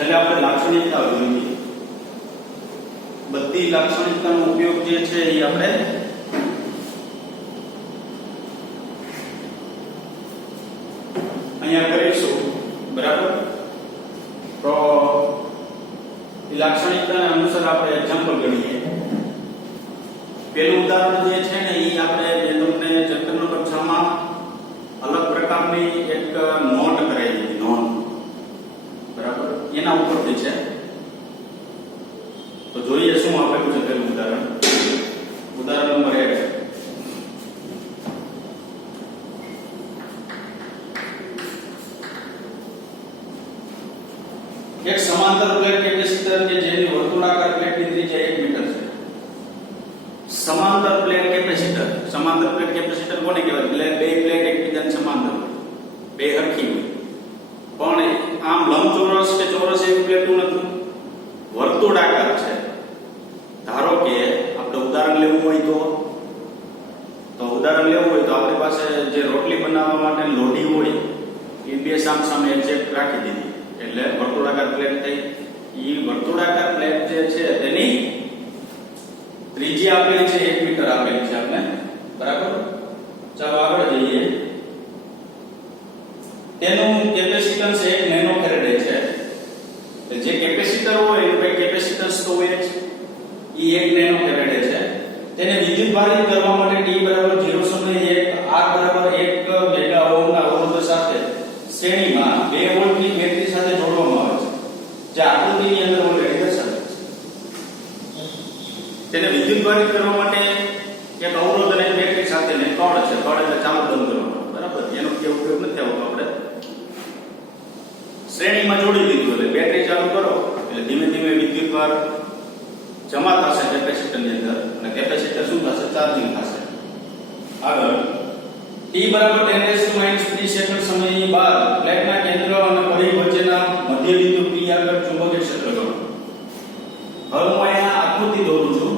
છેલ્લે આપણે લાક્ષણિકતા જોઈએ. બધી લાક્ષણિકતાનો ઉપયોગ જે છે એ આપણે અહીંયા કરીશું. બરાબર. તો લાક્ષણિકતાને અનુસાર આપણે એક્ઝામ્પલ ગણીએ. પહેલું ઉદાહરણ જે છે ને એ આપણે જે તમને ચેપ્ટર નંબર 6 માં અલગ પ્રકારની એક નોટ કરાવી દીધી. નોટ બરાબર એના ઉપરથી છે. તો જોઈએ શું આપેલું છે પહેલું ઉદાહરણ. ઉદાહરણ નંબર 1. એક સમાંતર પ્લેટ કેપેસિટર કે જેની વર્તુળાકાર પ્લેટની ત્રિજ્યા 1 મીટર છે. સમાંતર પ્લેટ કેપેસિટર. સમાંતર પ્લેટ કેપેસિટર કોને કહેવાય? એટલે બે પ્લેટ એકબીજાને સમાંતર હોય, બે હરખી હોય. પણ આમ લંબચોરસ કે ચોરસ એવી પ્લેટો નથી, વર્તુળાકાર છે. ધારો કે આપણે ઉદાહરણ લેવું હોય તો આપણી પાસે જે રોટલી બનાવવા માટે લોઢી હોય એ બે સામસામે એડજસ્ટ રાખી દીધી એટલે વર્તુળાકાર પ્લેટ થઈ. એ વર્તુળાકાર પ્લેટ જે છે તેની ત્રિજ્યા આપેલી છે 1 મીટર આપેલી છે આપણે. બરાબર. ચાલો આગળ જઈએ. તેનું કેપેસિટન્સ 1 નેનો ફેરેડે છે. જે કેપેસિટર હોય એનું કેપેસિટન્સ તો હોય જ, એ 1 નેનો ફેરેડે છે. તેને વિદ્યુતભારિત કરવા માટે t 0 સમયે 1 r 1 મેગા ઓહ્મના અવરોધ સાથે શ્રેણીમાં 2 વોલ્ટની બેટરી સાથે જોડવામાં આવે છે, જે આકૃતિની અંદર ઓલરેડી દર્શાવેલ છે. તેને વિદ્યુતભારિત કરવા માટે એક અવરોધ અને બેટરી સાથેને કળ છે. કળ એટલે ચાલુ બંધ કરવાનો. બરાબર. એનો કે ઉપયોગ નથી આવતો. આપણે શ્રેણીમાં જોડી દીધું એટલે બેટરી ચાલુ કરો એટલે ધીમે ધીમે વિદ્યુતભાર જમા થશે કેપેસિટરની અંદર અને કેપેસિટર શું થશે? ચાર્જિંગ થશે. આગળ t 10⁻³ સેકન્ડ સમય બાદ પ્લેટના કેન્દ્ર અને પરિઘ વચ્ચેના મધ્ય બિંદુ p આગળ ચુંબકીય ક્ષેત્ર ગણો. હવે હું અહીંયા આકૃતિ દોરું છું.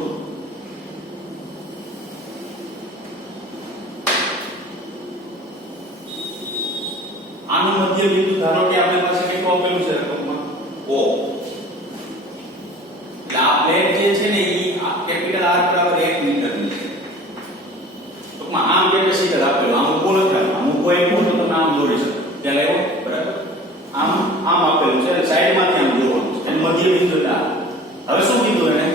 આનું મધ્ય બિંદુ ધારો કે આપણી પાસે કેટલું આપેલું છે રકમમાં? O. એટલે આ પ્લેટ જે છે ને એ કેપિટલ R 1 મીટર ની છે. ટૂંકમાં આમ કેપેસિટર આપેલું, આમ ઉભો નથી, આમ ઉભો એટલું તો તમે આમ દોરી શકો. ત્યાં લેવો. બરાબર. આમ આપેલું છે એટલે સાઈડમાંથી આમ દોરવાનું છે. એનું મધ્ય બિંદુ એટલે હવે શું કીધું એને?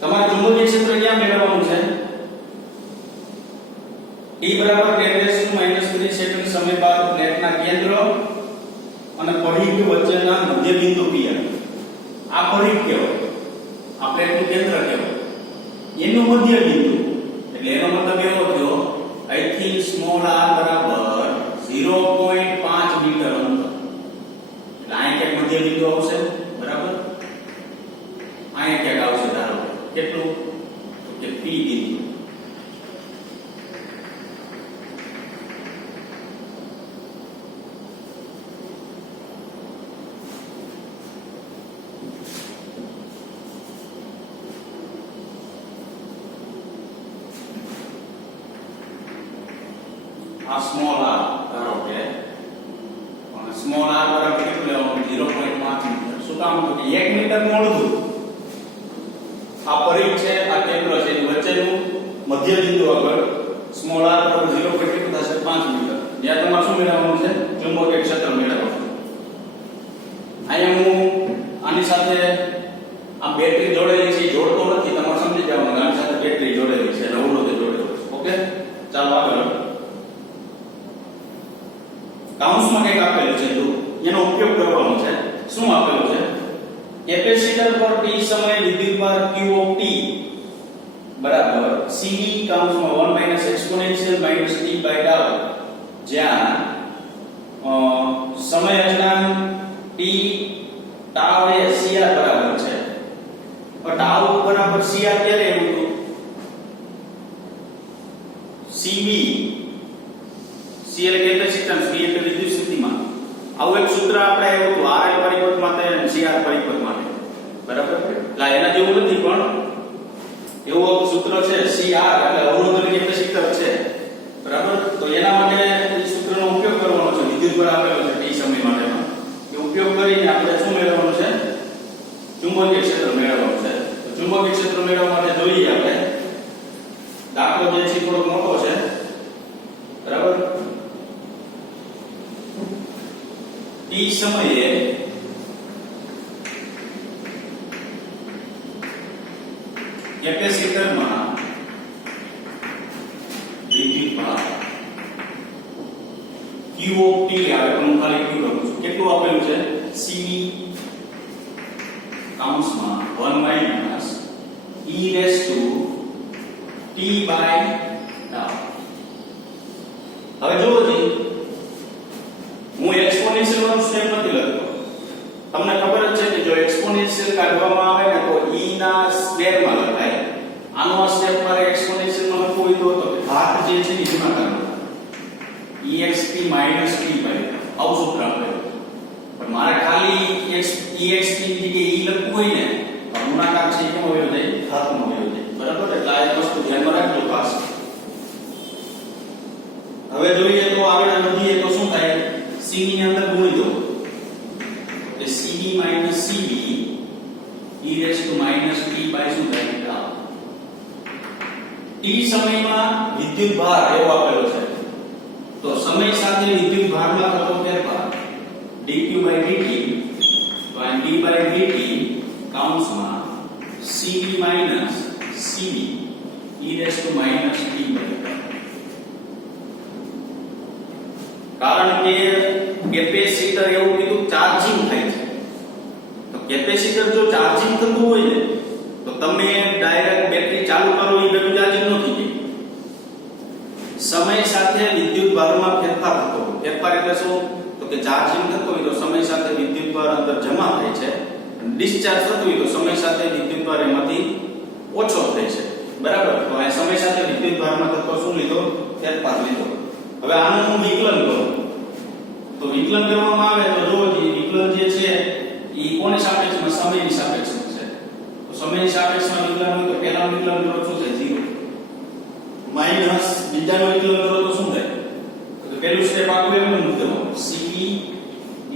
તમારે ચુંબકીય ક્ષેત્ર ક્યાં મેળવવાનું છે? t 10⁻³ સેકન્ડ સમય બાદ પ્લેટના કેન્દ્ર અને પરિઘ વચ્ચેના મધ્ય બિંદુ p. આ પરિઘ કહેવાય, આ પ્લેટનું કેન્દ્ર કહેવાય, એનું મધ્ય બિંદુ. એટલે એનો મતલબ એવો થયો અહીંથી સ્મોલ r 0.5 મીટર અંતર. એટલે અહીં ક્યાંક મધ્ય બિંદુ આવશે. બરાબર. અહીં ક્યાંક આવશે. ધારો કેટલું કે p બિંદુ. આ સ્મોલ r ધારો કે સ્મોલ r બરાબર કેટલું લેવાનું? 0.5 મીટર. શું કામ? તો 1 મીટર નું અડધું આ પરિઘ છે, આ કેન્દ્ર છે, એની વચ્ચેનું મધ્ય બિંદુ આગળ સ્મોલ r બરાબર 0 કેટલું થશે? 5 મીટર. જ્યાં તમારે શું મેળવવાનું છે? ચુંબકીય ક્ષેત્ર મેળવવાનું. અહીંયા હું આની સાથે આ બેટરી જોડેલી છે, જોડતો નથી, તમારે સમજી જવાનું. આની સાથે બેટરી જોડેલી છે, અવરોધ જોડેલો છે. ઓકે. ચાલો આગળ. કાઉન્સમાં કંઈક આપેલું છે, એનો ઉપયોગ કરવાનો છે. શું આપેલું છે? કેપેસિટર પર t સમયે વિદ્યુતભાર q ઓફ t બરાબર CE કાઉન્સમાં 1 એક્સપોનેન્શિયલ t બાય ટાઉ, જ્યાં સમય અચળાંક t ટાઉ એ CR બરાબર છે. ટાઉ બરાબર CR ક્યારે એવું હતું? CB. C એટલે કેપેસિટન્સ, B એટલે વિદ્યુત સ્થિતિમાન. આવું એક સૂત્ર આપણે આવ્યું હતું RL પરિપથ માટે અને CR પરિપથ માટે. બરાબર. એટલે એના જેવું નથી પણ એવું સૂત્ર છે. CR એટલે અવરોધ અને કેપેસિટર છે. બરાબર. તો એના માટે એ સૂત્રનો ઉપયોગ કરવાનો છે. વિદ્યુત બળ આપેલો છે t સમય માટેનો. એ સમયે કેપેસિટરમાં વિદ્યુતભાર Q of t આવે પણ હું ખાલી Q લખું છું. કેટલું આપેલું છે? C કૌંસમાં 1 minus e raised to t by tau. હવે જુઓ જી, હું એક્સપોનેન્શિયલ વાળું સ્ટેપ નથી લખતો. તમને ખબર જ છે કે જો એક્સપોનેન્શિયલ કાઢવામાં આવે ને તો e ના સ્ક્વેરમાં લખાય. આનો આ સ્ટેપ મારે એક્સપોનેન્શિયલ નો લખવું હોય તો ઘાત જે છે એ ગુણાકારમાં exp minus t by આવું સૂત્ર આપેલું. પણ મારે ખાલી exp ની જગ્યાએ e લખવું હોય ને તો ગુણાકાર છે કેમ હોય જાય? ઘાતમાં હોય જાય. બરાબર? એટલે આ વસ્તુ ધ્યાનમાં રાખજો ખાસ. હવે જોઈએ તો આગળ વધીએ તો શું થાય? c ની અંદર ગુણી દો એટલે cb minus cb e raised to minus t by શું થાય? t સમયમાં વિદ્યુતભાર એવો આપેલો છે તો સમય સાથે વિદ્યુતભારમાં થતો ફેરફાર dq by dt તો આ d by dt કૌંસમાં cb minus cb e raised to minus t by. કારણ કે કેપેસિટર એવું કીધું ચાર્જિંગ થાય છે. તો કેપેસિટર જો ચાર્જિંગ થતું હોય ને તો તમે ડાયરેક્ટ બેટરી ચાલુ કરો એ બેટરી ચાર્જિંગ ન થઈ જાય. સમય સાથે વિદ્યુતભારમાં ફેરફાર થતો હોય. ફેરફાર એટલે શું? તો કે ચાર્જિંગ થતું હોય તો સમય સાથે વિદ્યુતભાર અંદર જમા થાય છે. ડિસ્ચાર્જ થતું હોય તો સમય સાથે વિદ્યુતભાર એમાંથી ઓછો થાય છે. બરાબર? તો આ સમય સાથે વિદ્યુતભારમાં થતો શું લીધો? ફેરફાર લીધો. હવે આનું હું વિકલન કરું તો વિકલન કરવામાં આવે તો જો વિકલન જે છે એ કોની સાપેક્ષમાં? સમયની સાપેક્ષમાં છે. તો સમયની સાપેક્ષમાં વિકલન હોય તો પહેલાનું વિકલન કરો શું થાય? 0 માઈનસ બીજાનું વિકલન કરો તો શું થાય? તો પહેલું સ્ટેપ આખું એમ મૂકી દો c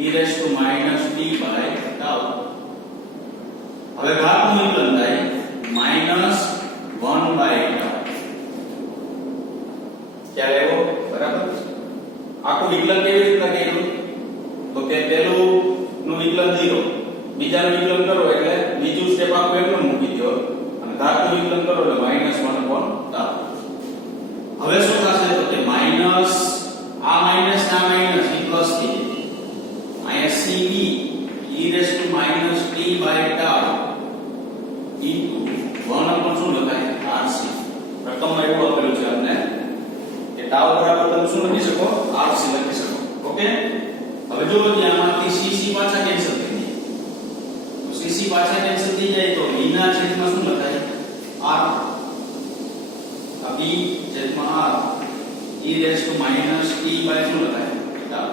e raised to minus t by tau. હવે ઘાતનું વિકલન થાય minus 1 by tau. ક્યારે એવો? બરાબર? આખું વિકલન કેવી રીતે કર્યું? તો કે પહેલું નું વિકલન 0, બીજાનું વિકલન કરો એટલે બીજું સ્ટેપ આખું એમ મૂકી દો અને ઘાતનું વિકલન કરો એટલે -1 upon tau. હવે શું થશે? તો કે માઈનસ આ માઈનસ ના માઈનસ એ પ્લસ થઈ જશે. અહીંયા cb e raised to minus t by tau into 1 upon શું લખાય? rc. રકમમાં એવું આપેલું છે આપણે કે tau બરાબર તમે શું લખી શકો? rc લખી શકો. ઓકે? હવે જો આમાંથી cc પાછા કેન્સલ થઈ જાય તો cc પાછા કેન્સલ થઈ જાય તો e ના છેદમાં શું લખાય? r. આ b છેદમાં r e raised to minus t by શું લખાય? tau.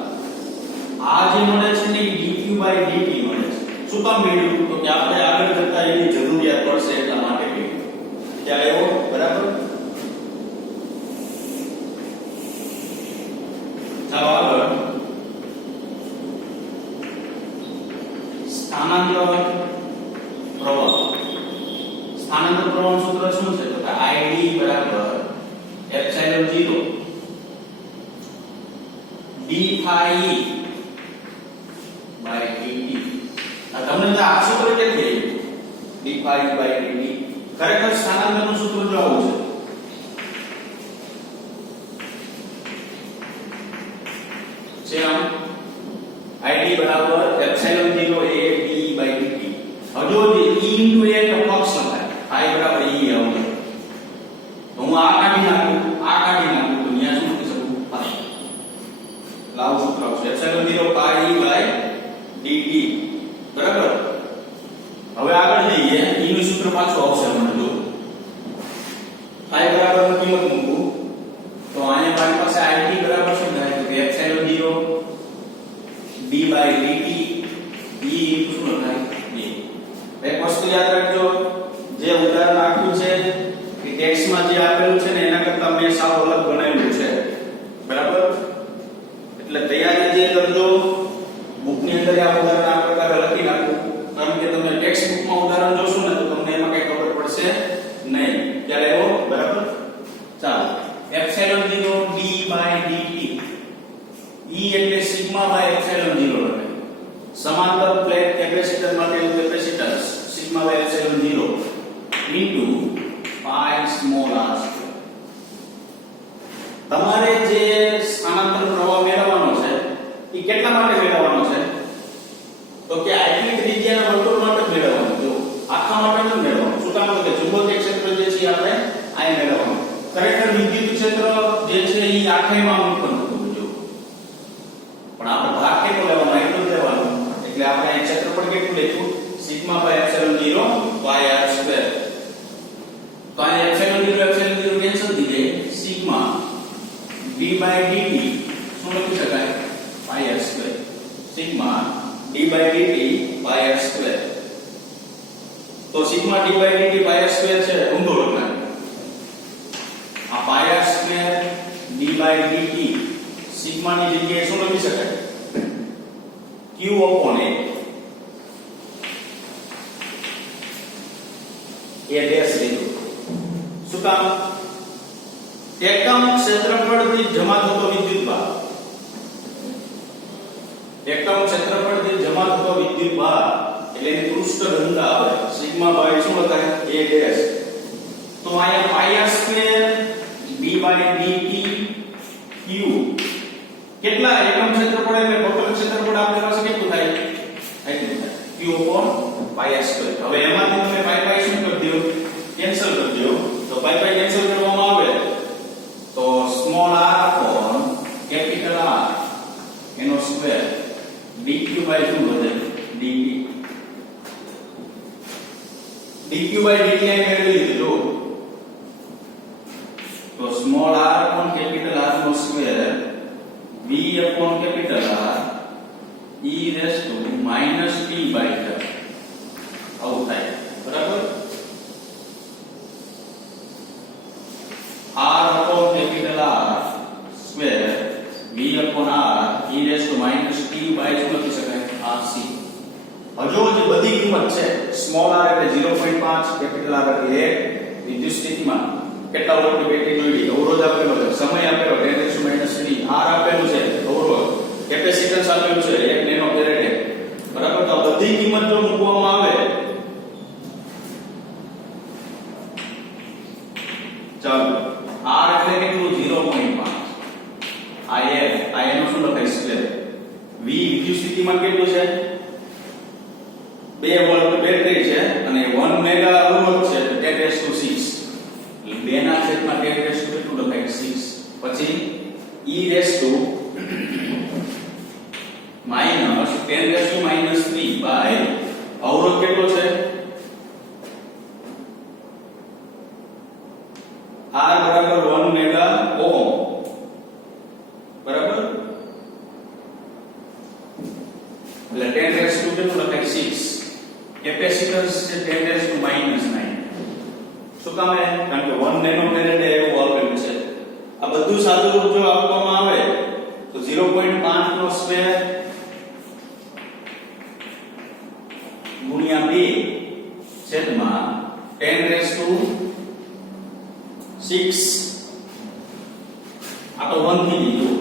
આ જે મળે છે ને dq by dt મળે છે. શું કામ મેળવ્યું? તો કે આપણે આગળ જતા એની જરૂરિયાત પડશે એટલા માટે મેળવ્યું. ખ્યાલ આવ્યો? બરાબર? ચાલો આગળ સ્થાનાંતર પ્રવાહ. સ્થાનાંતર પ્રવાહનું સૂત્ર શું છે? તો કે id બરાબર epsilon 0 d phi by dt. આ તમને તો આ સૂત્ર કેટલી d phi by dt ખરેખર સ્થાનાંતરનું સૂત્ર જો આવું છે આમ id બરાબર epsilon 0 a d by dt. હવે જો e into a તો પક્ષ લખાય i બરાબર e આવું તો હું આ કાઢી નાખું તો અહીંયા શું લખી શકું? pi. લાવ સૂત્ર આવશે epsilon 0 pi by dt. બરાબર? હવે આગળ જઈએ e નું સૂત્ર પાછું આવશે મને જો i બરાબર ની કિંમત મૂકું તો અહીંયા મારી પાસે id બરાબર શું થાય? તો epsilon 0 d by dt e into શું લખાય? d. એક વસ્તુ યાદ રાખજો, જે ઉદાહરણ આપ્યું છે કે ટેક્સ્ટમાં જે આપેલું છે ને એના કરતા મેં સાવ અલગ બનાવ્યું છે. બરાબર? એટલે તૈયારી જે કરજો બુકની અંદર આ ઉદાહરણ આ પ્રકારે લખી નાખો. કારણ કે તમે ટેક્સ્ટ બુકમાં ઉદાહરણ જોશો ને તો તમને એમાં કઈ ખબર પડશે નહીં. ત્યારે એવો? બરાબર? ચાલો epsilon 0 d by dt e એટલે સિગ્મા બાય epsilon 0 લખે. ભાગાકારમાં ઉત્પન્ન થતું જો પણ આપણે ભાગ કેટલો લેવાનો એટલું જ લેવાનું એટલે આપણે અહીં ક્ષેત્રફળ કેટલું લખ્યું sigma by epsilon 0 by r square તો આ એપ્સિલોન 0 કેન્સલ થઈ જાય સિગ્મા d બાય dt શું લખી શકાય by r square sigma d by dt by r square તો sigma d by dt by r square છે ઊંધો લખાય આ by r square d by dt sigma ની જગ્યાએ શું લખી શકાય q upon a ડેશ લીધું શું કામ એકમ ક્ષેત્રફળથી જમા થતો વિદ્યુતભાર એકમ ક્ષેત્રફળથી જમા થતો વિદ્યુતભાર એટલે એની પૃષ્ઠ ઘનતા આવે સિગ્મા બાય શું લખાય a ડેશ તો અહીંયા pi r square d by dt q કેટલા એકમ ક્ષેત્રફળ એટલે ટોટલ ક્ષેત્રફળ આપણી પાસે કેટલું થાય આટલું થાય q upon પાઈ r સ્ક્વેર હવે એમાંથી તમે પાઈ પાઈ શું કરી દો કેન્સલ કરી દો તો પાઈ પાઈ કેન્સલ કરવામાં આવે તો small r upon capital R એનો સ્ક્વેર dq બાય શું વધે dt dq બાય dt ને મેળવી લીધું તો small r upon capital R no square v upon capital R e raised to minus t by t આવું થાય બરાબર r upon capital R square v upon R e raised to minus t by શું લખી શકાય rc હજુ જે બધી કિંમત છે સ્મોલ r એટલે 0.5 કેપિટલ R એટલે 1 વિદ્યુત સ્થિતિમાં કેટલા વોલ્ટની બેટરી જોઈડી અવરોધ આપેલો છે સમય આપેલો 10⁻³ r આપેલું છે અવરોધ કેપેસિટન્સ આપેલું છે 1 નેનો ફેરેડ બરાબર તો આ બધી કિંમત જો મૂકવામાં આવે ચાલો r એટલે કેટલું 0.5 આ એનો શું લખાય સ્ક્વેર v વિદ્યુત સ્થિતિમાં કેટલું છે 2 વોલ્ટ બેટરી છે અને 1 મેગા અવરોધ છે 10⁻⁶ 2 ના છેદમાં 10 કેટલું લખાય 6 પછી e raise to minus 10⁻³ by અવરોધ કેટલો છે r બરાબર 1 મેગા ઓહમ બરાબર એટલે 10⁻² કેટલું લખાય 6 કેપેસિટન્સ છે 10⁻⁻⁹ શું કામ હે કારણ કે 1 નેનો ફેરેડ એવું આપેલું છે આ બધું સાદું રૂપ જો આપવામાં આવે તો 0.5 નો સ્ક્વેર ગુણ્યા 2 છેદમાં 10⁻⁶ આ તો 1 થી દીધું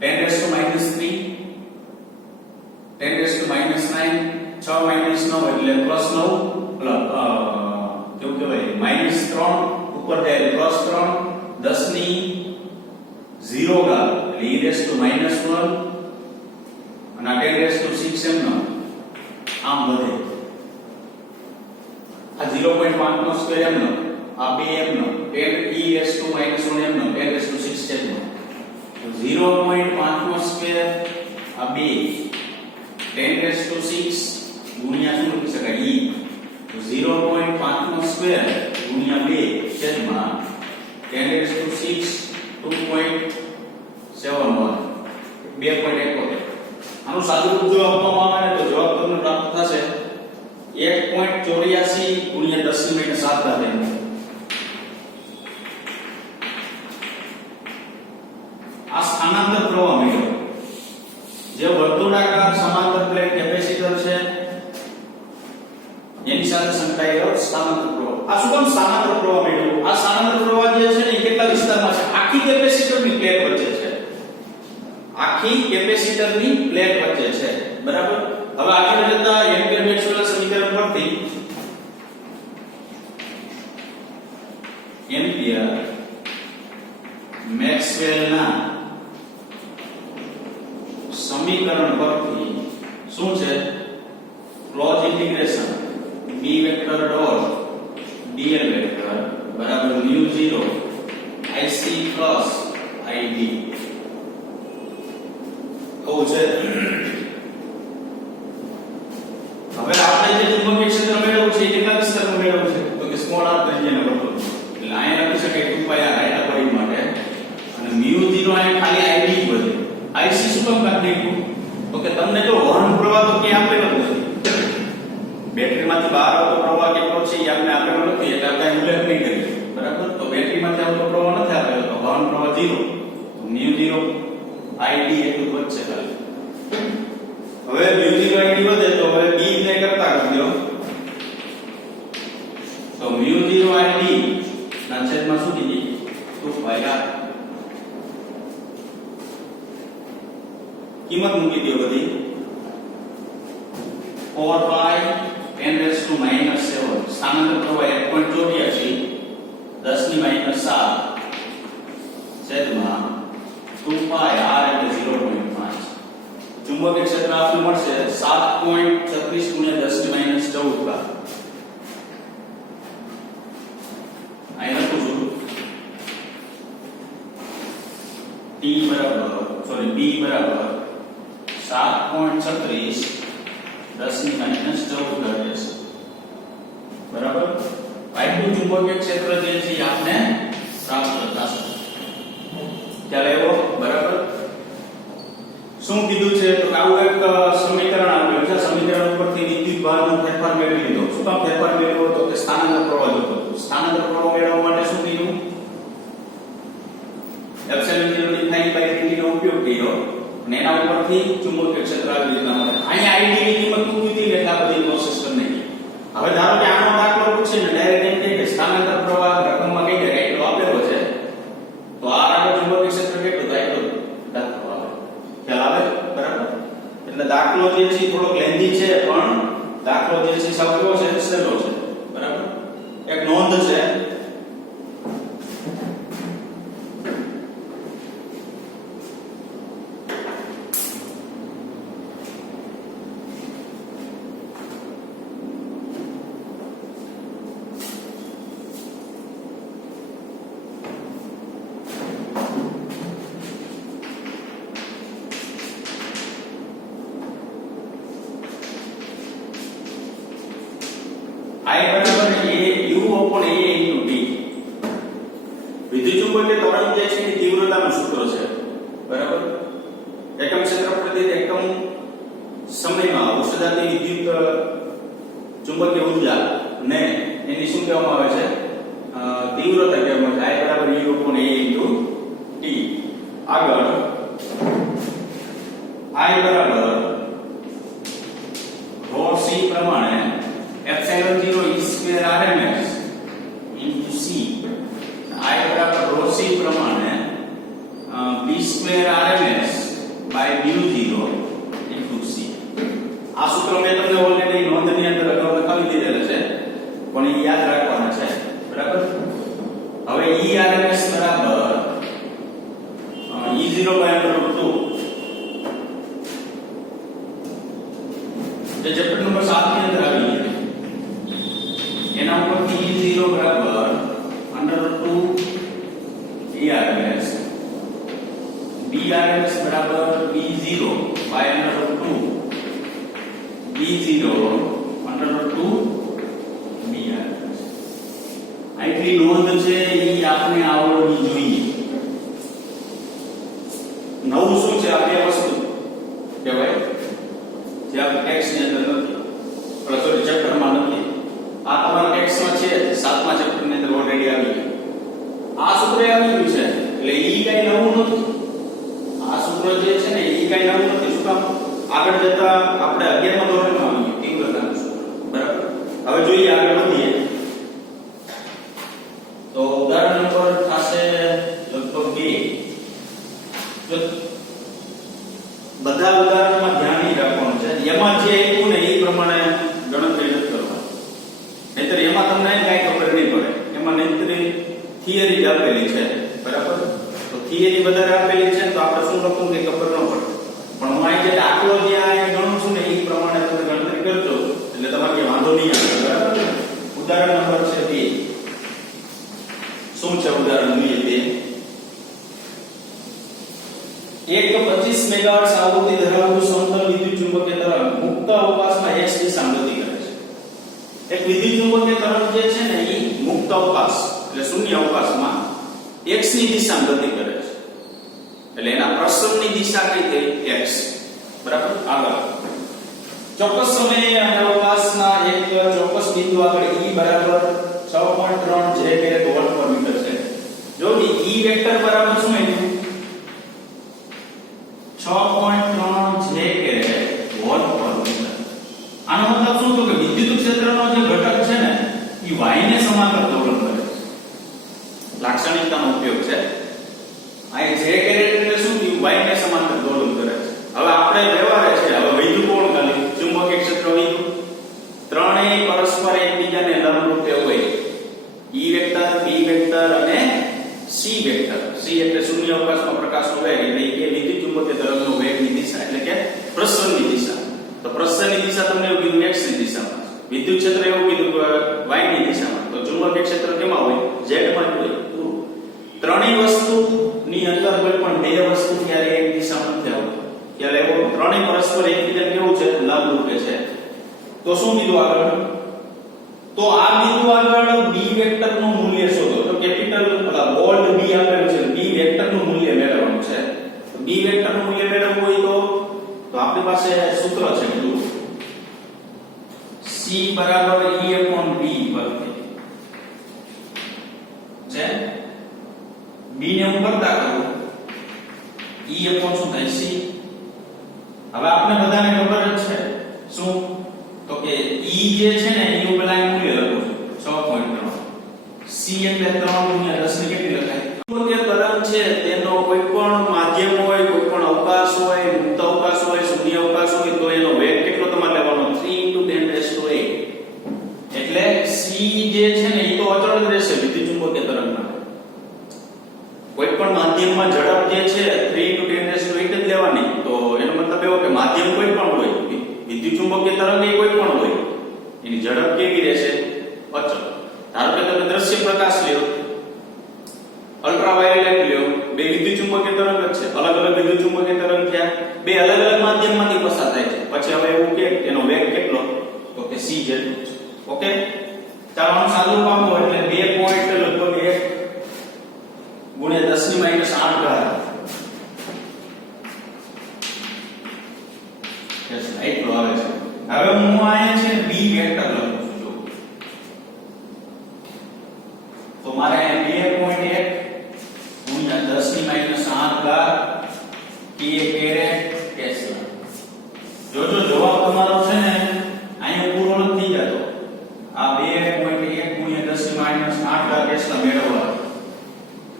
10⁻⁻³ 10⁻⁻⁹ 6 -9 એટલે +9 કેવું કહેવાય -3 ઉપર જાય +3 10 ની 0 ઘાત એટલે e રેસ ટુ -1 અને 10⁻⁶ એમનો આમ વધે આ 0.5 નો સ્ક્વેર એમનો આ 2 એમનો 10 e રેસ ટુ -1 એમનો 10⁻⁶ એમનો તો 0.5 નો સ્ક્વેર આ 2 10⁻⁶ ગુણ્યા શું લખી શકાય e 0.5 નો સ્ક્વેર ગુણ્યા 2 છેદમાં 10⁻⁶ 2.71 2.71 આનું સાદું રૂપ જો આપવામાં આવે ને તો જવાબ તમને પ્રાપ્ત થશે 1.84 ગુણ્યા 10⁻⁷ આ સ્થાનાંતર પ્રવાહ મેળવો જે વર્તુળાકાર સમાંતર પ્લેટ કેપેસિટર છે એની સાથે સંકળાયેલો સ્થાનાંતર પ્રવાહ આ શું કામ સ્થાનાંતર પ્રવાહ મેળવ્યો આ સ્થાનાંતર પ્રવાહ જે છે ને કેટલા વિસ્તારમાં છે આખી કેપેસિટરની પ્લેટ વચ્ચે છે આખી કેપેસિટરની પ્લેટ વચ્ચે છે બરાબર હવે આગળ જતા એમ્પિયર મેક્સવેલના સમીકરણ પરથી એમ્પિયર મેક્સવેલના સમીકરણ પરથી શું છે close integration b vector dot dl vector બરાબર μ0 IC પ્લસ ID આવું છે. હવે આપણે જે ચુંબકીય ક્ષેત્ર મેળવ્યું છે એ કેટલા વિસ્તારમાં મેળવ્યું છે તો કે સ્મોલ r ત્રિજ્યાના વર્તુળ. એટલે અહીંયા લખી શકાય 2πr આયતા પરિઘ માટે અને μ0 અહીંયા ખાલી ID જ વધે. IC શું કામ કાઢી નાખ્યું તો કે તમને જો વહન પ્રવાહ તો કે આપેલો જ નથી. બેટરીમાંથી બહાર આવતો પ્રવાહ કેટલો છે એ આપણે આપેલો નથી એટલે આપણે ઉલ્લેખ નહીં કરીએ. બરાબર. તો બેટરીમાંથી આવતો પ્રવાહ નથી આપેલો તો વહન પ્રવાહ 0 તો μ0 ID એટલું વધશે ખાલી. હવે μ0 ID વધે તો હવે b ને કરતા કરી દો તો μ0 ID ના છેદમાં શું થઈ જાય 2πr કિંમત મૂકી દો બધી 4π 10⁻⁷ સ્થાનાંતર પ્રવાહ 1.84 10⁻⁷ છેદમાં 2πr એટલે 0.5. ચુંબકીય ક્ષેત્ર આપણને મળશે 7.36 × 10⁻14. અહીં લખું છું b બરાબર 7.36 10⁻14 રહેશે. બરાબર. આટલું ચુંબકીય ક્ષેત્ર જે છે એ આપણે પ્રાપ્ત થશે. ખ્યાલ આવ્યો? બરાબર. શું કીધું છે તો આવું એક સમીકરણ આપ્યું છે. સમીકરણ ઉપરથી વિદ્યુત ભારનો ફેરફાર મેળવી લીધો. શું કામ ફેરફાર મેળવ્યો તો કે સ્થાનાંતર પ્રવાહ જોતો. સ્થાનાંતર પ્રવાહ મેળવવા માટે શું કર્યું? એપ્સિલોન 0 ની થાય બાય dt નો ઉપયોગ કર્યો અને એના ઉપરથી ચુંબકીય ક્ષેત્ર આવી રીતના મળે. અહીંયા ID ની કિંમત મૂકી દીધી એટલે આ બધી પ્રોસેસ કરી નાખી. હવે ધારો કે આનો દાખલો પૂછે ને ડાયરેક્ટ એમ કહે કે સ્થાનાંતર પ્રવાહ રકમમાં કઈ જાય એટલો આપેલો છે તો આ આગળ ચુંબકીય ક્ષેત્ર કેટલું થાય એટલો દાખલો આવે. ખ્યાલ આવે? બરાબર. એટલે દાખલો જે છે થોડોક લેન્ધી છે પણ દાખલો જે છે સાવ કેવો છે સહેલો છે. બરાબર. એક નોંધ છે I બરાબર a u upon a into t. વિદ્યુત ચુંબકીય તરંગ જે છે એ તીવ્રતાનું સૂત્ર છે. બરાબર. એકમ ક્ષેત્રફળ દીઠ એકમ સમયમાં ઉત્સર્જાતી વિદ્યુત ચુંબકીય ઊર્જા ને એની શું કહેવામાં આવે છે તીવ્રતા કહેવામાં આવે છે. I બરાબર u upon a into t. આગળ I બરાબર rho c પ્રમાણે epsilon 0 e square rms into c. I બરાબર rho c પ્રમાણે b square rms by mu 0 into c. આ સૂત્ર મેં તમને ઓલરેડી નોંધની અંદર અગાઉ લખાવી દીધેલા છે પણ એ યાદ રાખવાના છે. બરાબર. હવે e rms બરાબર e0 by √2 જે ચેપ્ટર નંબર 7 ની અંદર આવી છે એના ઉપરથી e0 બરાબર √2 erms brms બરાબર b0 by √2 b0 √2 brms. આટલી નોંધ છે એ આપણે આવડવી જોઈએ. નવું શું છે આ બે વસ્તુ કહેવાય જે આપણે ટેક્સ્ટ ની અંદર નથી સોરી ચેપ્ટરમાં નથી. આ તમારા ટેક્સ્ટમાં છે 7મા ચેપ્ટર ની અંદર ઓલરેડી આવી ગયું. આ સૂત્ર આવી ગયું છે એટલે ઈ કઈ નવું નથી. આ સૂત્ર જે છે ને ઈ કઈ નવું નથી. શું કામ આગળ જતા આપણે 11મા ધોરણમાં આવી ગયું તીવ્રતાનું સૂત્ર. બરાબર. હવે જોઈએ આગળ વધીએ તો ઉદાહરણ નંબર થશે લગભગ 2. બધા ઉદાહરણમાં ધ્યાન નહીં રાખવાનું છે. એમાં જે આપ્યું ને એ પ્રમાણે ગણતરી નથી કરવાની. નહીતર એમાં તમને કઈ ખબર નહીં પડે. એમાં નહીતર થિયરી જ આપેલી છે. બરાબર. તો થિયરી વધારે આપેલી છે તો આપણે શું લખવું કે ખબર ન પડે. પણ હું આ જે દાખલો જે આ ગણું છું ને એ પ્રમાણે તમે ગણતરી કરજો એટલે તમારે કે વાંધો નહીં આવે. બરાબર. ઉદાહરણ નંબર છે 2. શું છે ઉદાહરણ જોઈએ તે એક 25 મેગાહર્ટ્ઝ આવૃત્તિ ધરાવતું સમતલ વિદ્યુત ચુંબકીય તરંગ મુક્ત અવકાશમાં x દિશામાં ગતિ કરે છે. એક વિદ્યુત ચુંબકીય તરંગ જે છે ને એ મુક્ત અવકાશ એટલે શૂન્ય અવકાશમાં x ની દિશામાં ગતિ કરે છે. એટલે એના પ્રસરણની દિશા કઈ થઈ x. બરાબર. આગળ ચોક્કસ સમયે અને અવકાશના એક ચોક્કસ બિંદુ આગળ E બરાબર 6.3 j કેરેટ વોલ્ટ પર મીટર છે. જો કે E વેક્ટર બરાબર શું આવ્યું 6.3 j કેરેટ વોલ્ટ પર મીટર. આનો મતલબ શું તો કે વિદ્યુત ક્ષેત્રનો જે ઘટક છે ને એ y ને સમાંતર દોલન કરે છે. લાક્ષણિકતાનો ઉપયોગ છે. આ j કેરેટ એટલે શું કે y ને સમાંતર દોલન કરે છે. હવે આપણે વ્યવહારે છે હવે વૈદ્યુત કોણ ખાલી ચુંબકીય ક્ષેત્ર વૈદ્યુત ત્રણેય પરસ્પર એકબીજાને લંબરૂપ હોય. E વેક્ટર B વેક્ટર અને C વેક્ટર. C એટલે શૂન્ય અવકાશમાં પ્રકાશનો વેગ એટલે કે વિદ્યુત ચુંબકીય તરંગનો વેગની દિશા એટલે કે પ્રસરણની દિશા. તો પ્રસરણની દિશા તમને એવું કીધું x ની દિશામાં. વિદ્યુત ક્ષેત્ર એવું કીધું y ની દિશામાં. તો ચુંબકીય ક્ષેત્ર કેમાં હોય z માં જ હોય. ત્રણેય વસ્તુની અંદર કોઈ પણ બે વસ્તુ ક્યારે એક દિશામાં નથી આવતી. ત્યારે એવો ત્રણેય પરસ્પર એકબીજાને કેવું છે લંબરૂપે છે. તો શું કીધું આગળ તો આ બિંદુ આગળ b વેક્ટર નું મૂલ્ય શોધો. તો કેપિટલ બોલ્ડ b આપેલું છે b વેક્ટર નું મૂલ્ય મેળવવાનું છે. તો b વેક્ટર નું મૂલ્ય મેળવવું હોય તો આપણી પાસે સૂત્ર છે બધું c બરાબર e upon b પરથી છે. b ને હું કરતા કરું e upon શું થાય c. હવે આપણે બધાને ખબર જ છે શું તો કે E જે છે ને એ હું પેલા મૂલ્ય લખું છું 6.3 C એટલે 3 ગુણ્યા 10 ની કેટલી લખાય. ચુંબકીય તરંગ છે તેનો કોઈ પણ માધ્યમ હોય કોઈ પણ અવકાશ હોય મુક્ત અવકાશ હોય શૂન્ય અવકાશ હોય તો એનો વેગ કેટલો તમારે લેવાનો 3 × 10⁸. એટલે C જે છે ને એ તો અચળ જ રહેશે વિદ્યુત ચુંબકીય તરંગમાં. કોઈ પણ માધ્યમમાં ઝડપ જે છે 3 × 10⁸ જ લેવાની. તો એનો મતલબ એવો કે માધ્યમ કોઈ પણ હોય વિદ્યુત ચુંબકીય તરંગ એ કોઈ પણ હોય એની ઝડપ કેવી રહેશે અચળ. ધારો કે તમે દ્રશ્ય પ્રકાશ લ્યો અલ્ટ્રાવાયોલેટ લ્યો બે વિદ્યુત ચુંબકીય તરંગ જ છે. અલગ અલગ વિદ્યુત ચુંબકીય તરંગ થયા બે અલગ અલગ માધ્યમમાંથી પસાર થાય છે. પછી હવે એવું કે એનો વેગ કેટલો તો કે c જેટલો છે. ઓકે ચાલો આનું સાદું રૂપ આપો એટલે 2 પોઈન્ટ લગભગ 1 × 10⁻8 ઘાત એટલો આવે છે. હવે હું આયા છે b વેક્ટર લખું છું. જો તો મારે 2.1 × 10⁻8 ઘાત k કેરેટ ટેસ્લા. જો જવાબ તમારો છે ને અહીંયા પૂરો નથી જતો. આ 2.1 × 10⁻8 ઘાત ટેસ્લા મેળવવા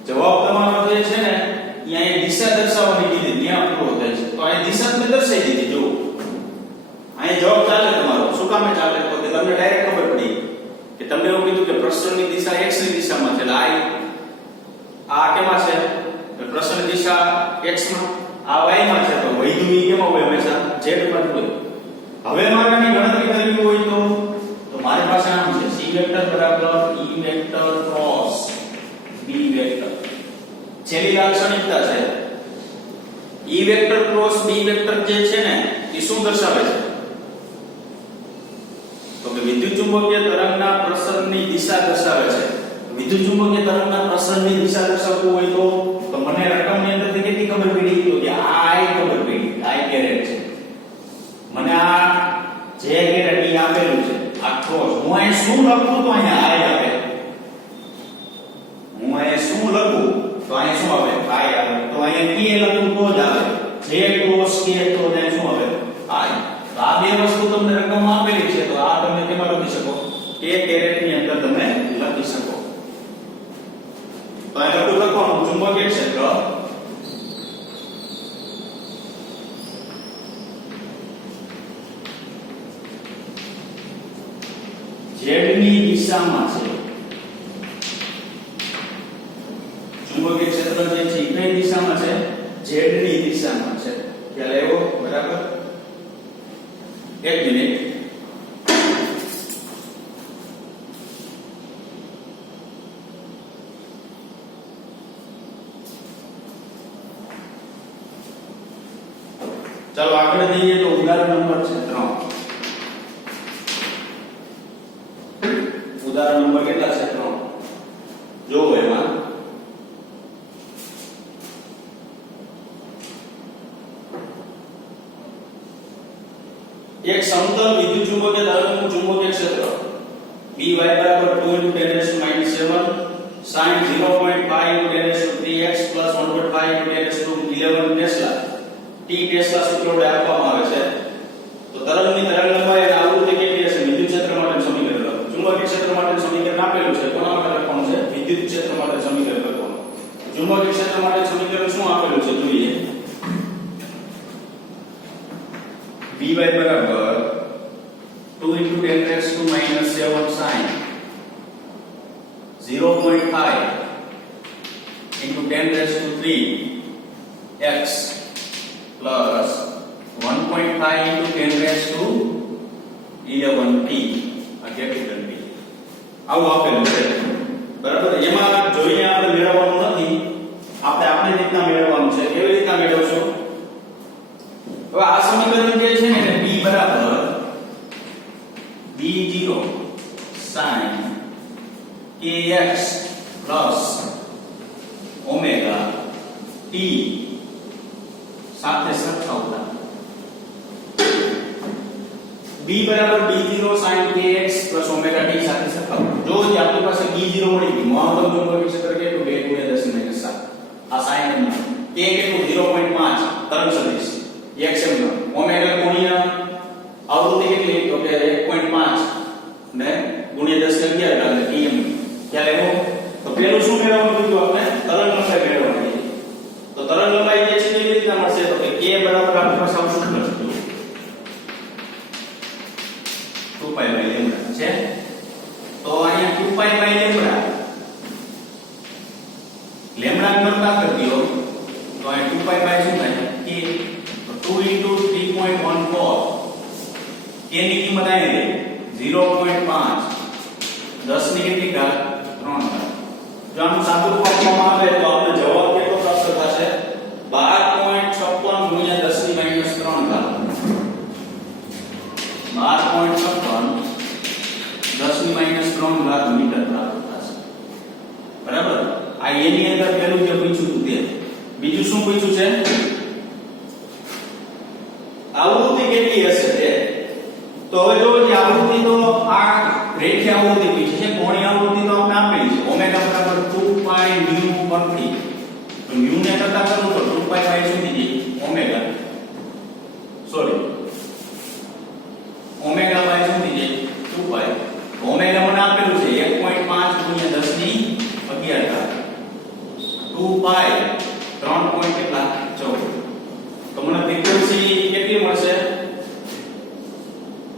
જવાબ તમારો જે છે ને અહીંયા દિશા દર્શાવવાની કીધી ત્યાં પૂરો થાય છે. તો અહીં દિશા તમે દર્શાવી દીધી. જો અહીં જવાબ ચાલે તમારો. શું કામે ચાલે તો કે તમને ડાયરેક્ટ ખબર પડી કે તમને એવું કીધું કે પ્રસરણની દિશા x ની દિશામાં છે. એટલે આ કેમાં છે પ્રસરણની દિશા x માં આ y માં છે. તો વૈદ્યુત કેમાં હોય હંમેશા z માં હોય. હવે મારે આની ગણતરી કરવી હોય તો મારી પાસે આમ છે c વેક્ટર બરાબર e vector cross b vector. છેલ્લી લાક્ષણિકતા છે e vector cross b vector જે છે ને એ શું દર્શાવે છે તો કે વિદ્યુત ચુંબકીય તરંગના પ્રસરણની દિશા દર્શાવે છે. વિદ્યુત ચુંબકીય તરંગના પ્રસરણની દિશા દર્શાવવું હોય તો મને રકમની અંદરથી કેટલી ખબર પડી તો કે I ખબર પડી I કેરેટ છે. મને આ j કેરેટ ઈ આપેલું છે આ ક્રોસ. હું અહીં શું લખું તો અહીંયા I આપે. હું અહીં શું લખું તો અહીં શું આવે I આવે. તો અહીંયા k લખું તો જ આવે j ક્રોસ k તો ત્યાં શું આવે I. તો આ બે વસ્તુ તમને રકમ આપેલી છે તો આ તમે કેમાં લખી શકો k કેરેટ ની અંદર તમે લખી શકો. તો આ લખું લખવાનું ચુંબકીય ક્ષેત્ર z ની દિશામાં છે. ચુંબકીય ક્ષેત્ર જે છે કઈ દિશામાં છે z ની દિશામાં છે. ખ્યાલ આવ્યો બરાબર. એક મિનિટ જઈએ તો ઉદાહરણ નંબર છે 3. ઉદાહરણ નંબર કેટલા છે? 3. જો એમાં એક સમતલ વિદ્યુત ચુંબકીય તરંગનું ચુંબકીય ક્ષેત્ર By બરાબર 2 × 10⁻⁷ sin 0.5 × 10⁻³ x 1/5 × 10⁻11 tesla t tesla સૂત્ર વડે આપવામાં આવે છે. તો તરંગની તરંગલંબાઈ અને આવૃત્તિ કેટલી હશે? વિદ્યુત ક્ષેત્ર માટે સમીકરણ લખો. ચુંબકીય ક્ષેત્ર માટે સમીકરણ આપેલું છે. કોના માટે લખવાનું છે? વિદ્યુત ક્ષેત્ર માટે સમીકરણ લખવાનું. ચુંબકીય ક્ષેત્ર માટે સમીકરણ શું આપેલું છે જોઈએ. By બરાબર 2 × 10⁻⁷ sin 0.5 × 10⁻³ x plus 1.5 × 10⁻11 t આ કેપિટલ P આવું આપેલું છે. બરાબર. એમાં જોઈને આપણે મેળવવાનું નથી, આપણે આપણી રીતના મેળવવાનું છે. કેવી રીતના મેળવશો? હવે આ સમીકરણ જે છે ને P બરાબર B0 sin kx plus omega t સાથે સરખાવતા B બરાબર B0 sin kx plus omega t સાથે સરખાવતા. જો જે આપણી પાસે B0 મળી ગયું, મહત્તમ ચુંબકીય ક્ષેત્ર કેટલું? 2 × 10⁻⁷. આ sin m k કેટલું? 0.5 તરંગ સદિશ x m ઓમેગા ગુણ્યા આવૃત્તિ કેટલી? તો કે 1.5 ને ગુણ્યા 10⁻11 એટલે tm. ખ્યાલ આવ્યો? તો પેલું શું મેળવવાનું કીધું આપણે? તરંગ લંબાઈ મેળવવાની. તો તરંગ લંબાઈ જે છે કેવી રીતના મળશે? તો કે k બરાબર આપણી પાસે આવશે 2π / λ છે. તો અહીંયા 2π / λ કરતા કરી દો તો અહીંયા 2π / શું થાય? k 2 × 3.14 k ની કિંમત આવી 0.5 10 ની કેટલી ઘાત? 3 ઘાત. જો આનું સાદુરૂપ આપવામાં આવે તો આપણે જવાબ કેટલો પ્રાપ્ત થશે? 12.56 × 10⁻³ ઘાત. 12.56 10⁻³ ઘાત મીટર પ્રાપ્ત થશે. બરાબર. આ એની અંદર પેલું જે પૂછ્યું હતું તે. બીજું શું પૂછ્યું છે? આવૃત્તિ કેટલી હશે તે. તો હવે જો જે આવૃત્તિ તો આ રેખીય આવૃત્તિ પૂછી છે, કોણીય આવૃત્તિ તો આપણે આપેલી છે. ઓમેગા બરાબર 2π μ/t. તો μ ને કરતા કરું તો 2π / સુધી ઓમેગા સોરી ઓમેગા / સુધી 2π. ઓમેગા મને આપેલું છે 1.5 × 10⁻11 ઘાત. 2π 3.14. તો મને ફ્રીક્વન્સી કેટલી મળશે?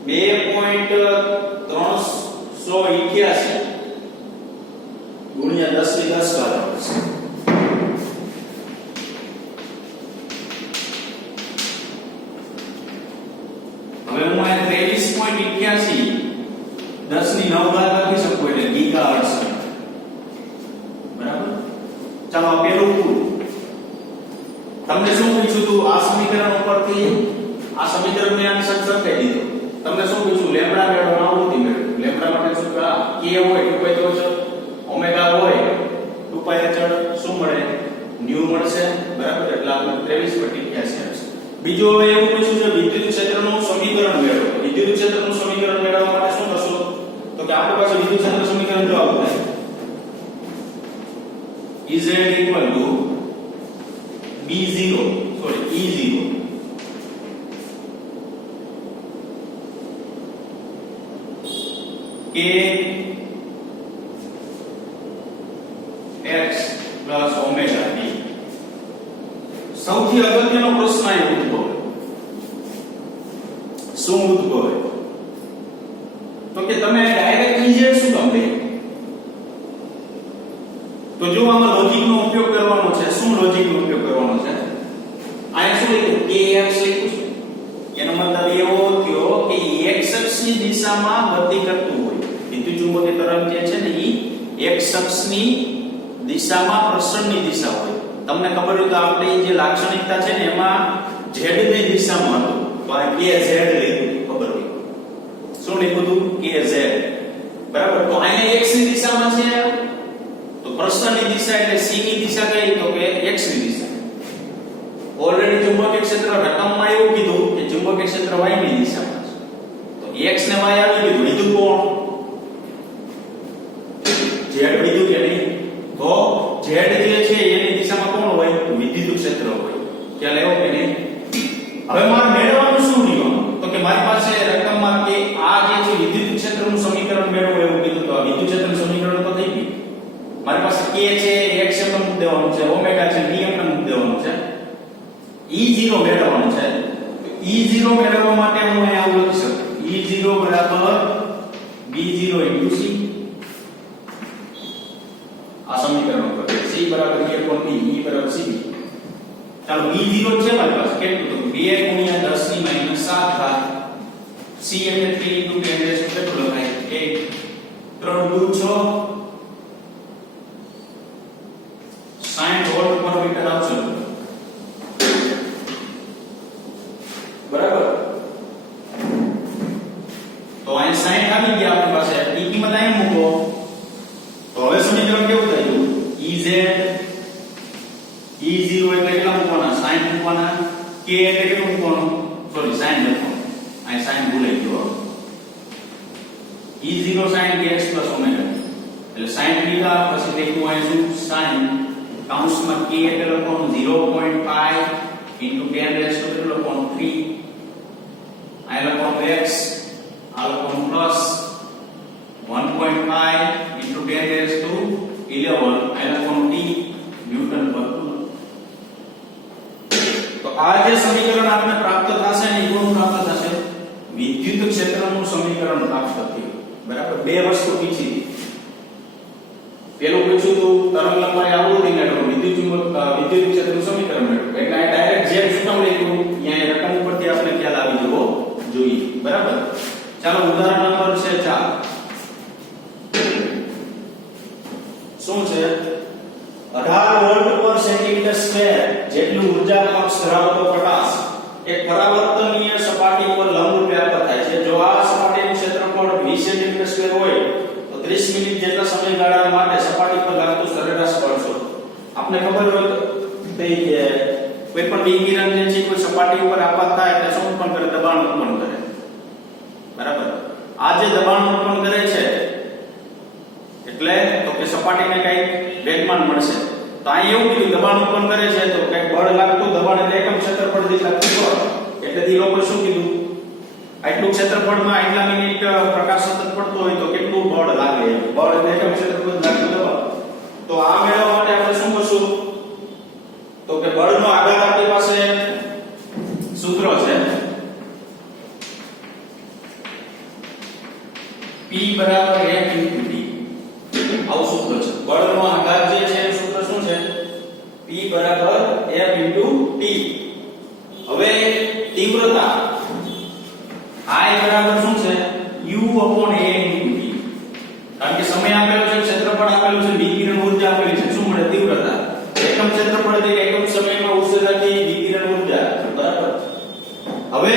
2.388 ગુણ્યા 10⁻10 ઘાત મળશે. હવે હું આ 23.88 10⁹ ઘાત લખી શકું એટલે ગીગાહર્ટ્ઝ. બરાબર. ચાલો આ પેલું પૂરું. તમને શું પૂછ્યું હતું? આ સમીકરણ ઉપરથી આ સમીકરણને આની સાથે સરખાઈ દીધો. તમને શું પૂછ્યું? લેમ્બડા મેળવવાનો, આવૃત્તિ મેળવો. લેમ્બડા માટે સૂત્ર k હોય 2π તો છે, ઓમેગા હોય 2π અચળ શું મળે? ન્યુ મળશે. બરાબર. એટલે આપણે 23.88 આવશે. બીજું હવે એવું પૂછ્યું છે વિદ્યુત ક્ષેત્રનું સમીકરણ મેળવો. વિદ્યુત ક્ષેત્રનું સમીકરણ મેળવવા માટે શું કરશો? તો કે આપણી પાસે વિદ્યુત ક્ષેત્ર સમીકરણ જો આવું થાય Ez = B0 sorry E0 k x plus omega t. સૌથી અગત્યનો પ્રશ્ન એ ઉદ્ભવે. શું ઉદ્ભવે? તો કે તમે ડાયરેક્ટ Ez શું કામ લે? તો જો આમાં લોજિકનો ઉપયોગ કરવાનો છે. શું લોજિકનો ઉપયોગ કરવાનો છે? આયા શું લખ્યું? kx લખ્યું છે. એનો મતલબ એવો થયો કે x અક્ષની દિશામાં ગતિ કરતું હોય. વિદ્યુત ચુંબકીય તરંગ જે છે ને ઈ x અક્ષની દિશામાં પ્રસરણની દિશા હોય. તમને ખબર હોય તો આપણી જે લાક્ષણિકતા છે ને એમાં z ની દિશામાં હતું. તો આ KZ લીધું ખબર હોય શું લીધું હતું KZ બરાબર તો અહીંયા x ની દિશામાં છે તો પ્રશ્નની દિશા એટલે c ની દિશા કઈ તો કે x ની દિશા ઓલરેડી ચુંબકીય ક્ષેત્ર રકમમાં એવું કીધું કે ચુંબકીય ક્ષેત્ર y ની દિશામાં છે તો x ને y આવી ગયું બીજું કોણ z બીજું કે નહીં તો z જે છે એની દિશામાં કોણ હોય વિદ્યુત ક્ષેત્ર હોય ખ્યાલ આવ્યો કે નહીં હવે મારે મેળવવાનું શું રહ્યું તો કે મારી પાસે રકમમાં કે આ જે છે વિદ્યુત ક્ષેત્રનું સમીકરણ મેળવો એવું કીધું તો આ વિદ્યુત ક્ષેત્રનું સમીકરણ તો થઈ ગયું મારી પાસે k છે x એમ મૂકી દેવાનું છે ઓમેગા છે d એમ મૂકી દેવાનું છે E0 મેળવવાનું છે તો E0 મેળવવા માટે હું અહીં આવું લખી શકું E0 બરાબર B0 * C આ સમીકરણ પર C બરાબર a / b E બરાબર C ચાલો B0 છે મારી પાસે કેટલું તો 2 * 10 ની -7 C એટલે 3 * 10 કેટલું લખાય 8 3 2 6 60 વોલ્ટ પર મીટર આવશે બરાબર તો અહીં 60 આવી ગયા આપણી પાસે e કિંમત અહીં મૂકો તો હવે સમીકરણ કેવું થયું Ez E0 એટલે કેટલા મૂકવાના 60 મૂકવાના k એટલે કેટલું મૂકવાનું સોરી 60 લખવાનું અહીં 60 ભૂલાઈ ગયો E0 sin kx + ઓમેગા એટલે 60 લીધા પછી લખ્યું અહીં શું sin કૌંસમાં k એટલે લખવાનું 0.5 * 10 કેટલું લખવાનું 3 અહીં લખવાનું x આ લખવાનું પ્લસ 1.5 * 10 અહીં લખવાનું t ન્યૂટન પર કુલમ તો આ જે સમીકરણ આપણે પ્રાપ્ત થશે ને એ કોનું પ્રાપ્ત થશે વિદ્યુત ક્ષેત્રનું સમીકરણ પ્રાપ્ત થયું બરાબર બે વસ્તુ પૂછી પેલું પૂછ્યું તો તરંગ લંબાઈ આવૃત્તિ મેળવો વિદ્યુત ક્ષેત્રનું સમીકરણ મેળવો એટલે આ ડાયરેક્ટ જે સૂત્ર લીધું અહીંયા રકમ ઉપરથી આપણે ખ્યાલ આવી જવો જોઈએ બરાબર ચાલો ઉદાહરણ નંબર છે 4 શું છે 18 વોલ્ટ પર સેન્ટીમીટર સ્ક્વેર જેટલું ઉર્જા પક્ષ ધરાવતો પ્રકાશ એક પરાવર્તનીય સપાટી પર લંબરૂપે આપત થાય છે જો આ સપાટીનું ક્ષેત્રફળ 20 સેન્ટીમીટર સ્ક્વેર હોય તો 30 મિનિટ જેટલા સમયગાળા માટે સપાટી પર લાગતું સરેરાશ બળ શોધો આપને ખબર હોય તો કે કોઈ પણ વિકિરણ જે છે કોઈ સપાટી ઉપર આપત થાય એટલે શું ઉત્પન્ન કરે દબાણ ઉત્પન્ન કરે બરાબર આ જે દબાણ ઉત્પન્ન કરે છે એટલે તો કે સપાટીને કઈ વેગમાન મળશે તો આ એવું કીધું દબાણ ઉત્પન્ન કરે છે તો કઈ બળ લાગતું દબાણ એટલે એકમ ક્ષેત્રફળ દીઠ લાગતું બળ એટલે દી લોકો શું કીધું આટલું ક્ષેત્રફળમાં આટલા મિનિટ પ્રકાશ સતત પડતો હોય તો કેટલું બળ લાગે બળ એટલે એકમ ક્ષેત્રફળ લાગતું દબાણ તો આ મેળવવા માટે આપણે શું કરશું તો કે બળનો આઘાત આપણી પાસે સૂત્ર છે P બરાબર F * T આવું સૂત્ર છે બળનો આઘાત જે છે સૂત્ર શું છે P બરાબર F * T હવે તીવ્રતા I બરાબર શું છે U / A * T કારણ કે સમય આપેલો છે ક્ષેત્રફળ આપેલું છે વિકિરણ ઊર્જા આપેલી છે શું મળે તીવ્રતા એકમ ક્ષેત્રફળ એટલે એકમ સમયમાં ઉત્સર્જાતી વિકિરણ ઊર્જા બરાબર હવે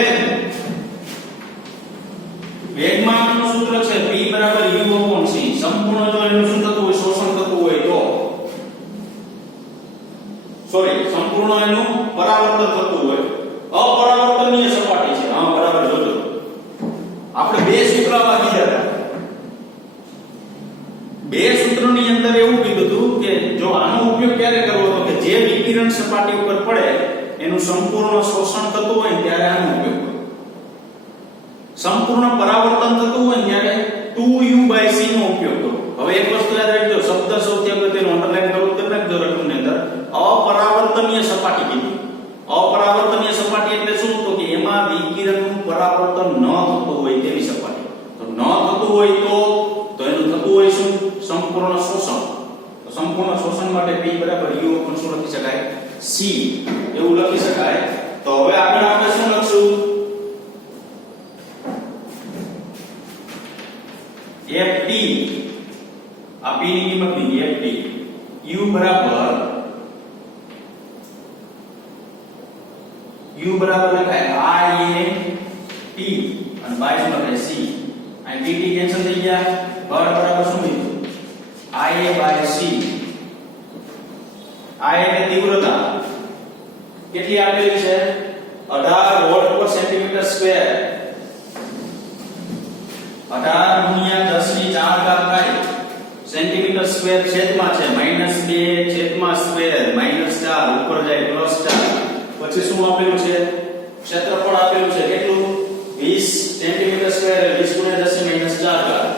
વેગમાનનું સૂત્ર છે P બરાબર U / C સંપૂર્ણ જો એનું શું થતું હોય શોષણ થતું હોય તો સોરી સંપૂર્ણ એનું પરાવર્તન થતું હોય અપરાવર્તનીય સપાટી છે હા બરાબર જોજો આપણે બે સૂત્ર વાપરી હતા બે સૂત્રોની અંદર એવું કીધું હતું કે જો આનો ઉપયોગ ક્યારે કરવો તો કે જે વિકિરણ સપાટી ઉપર પડે એનું સંપૂર્ણ શોષણ થતું હોય ત્યારે આનો ઉપયોગ કરો સંપૂર્ણ પરાવર્તન થતું હોય ત્યારે 2u/c નો ઉપયોગ કરો હવે એક વસ્તુ યાદ રાખજો શબ્દ સૌથી અગત્યનો અંડરલાઈન કરો તો નાખજો રકમની અંદર અપરાવર્તનીય સપાટી કીધી અપરાવર્તનીય સપાટી એટલે શું તો કે એમાં વિકિરણનું પરાવર્તન ન થતું હોય તેવી સપાટી તો ન થતું હોય તો એનું થતું હોય શું સંપૂર્ણ શોષણ તો સંપૂર્ણ શોષણ માટે P બરાબર U પણ શું લખી શકાય C એવું લખી શકાય તો હવે આગળ આપણે શું લખશું ft આ p ની કિંમત ની ft u બરાબર u બરાબર લખાય I a t અને બાજુ લખાય c અને dt કેન્સલ થઈ ગયા બળ બરાબર શું થયું I a by c I એટલે તીવ્રતા કેટલી આપેલી છે 18 વોટ પર સેન્ટીમીટર સ્ક્વેર 18 ગુણ્યા 10 ની 4 ઘાત થાય સેન્ટીમીટર સ્ક્વેર છેદમાં છે -2 છેદમાં સ્ક્વેર -4 ઉપર જાય +4 પછી શું આપેલું છે ક્ષેત્રફળ આપેલું છે કેટલું 20 સેન્ટીમીટર સ્ક્વેર 20 ગુણ્યા 10 ની -4 ઘાત